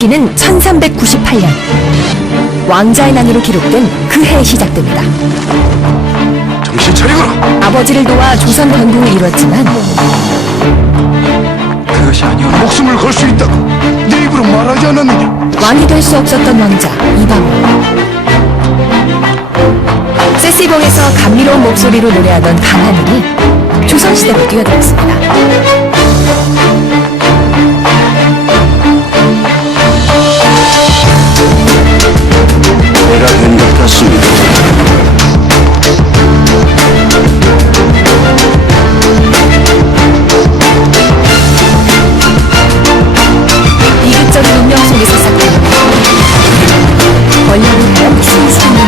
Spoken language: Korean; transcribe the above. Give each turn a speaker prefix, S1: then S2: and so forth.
S1: 기는 1398년 왕자의 난으로 기록된 그 해에 시작됩니다.
S2: 정신 차리거라.
S1: 아버지를 도와 조선 건국을 이뤘지만
S2: 그것이 아니오. 목숨을 걸 수 있다고 네 입으로 말하지 않았느냐?
S1: 왕이 될 수 없었던 왕자 이방원 세시봉에서 감미로운 목소리로 노래하던 강하늘이 조선시대로 뛰어들었습니다. Sim,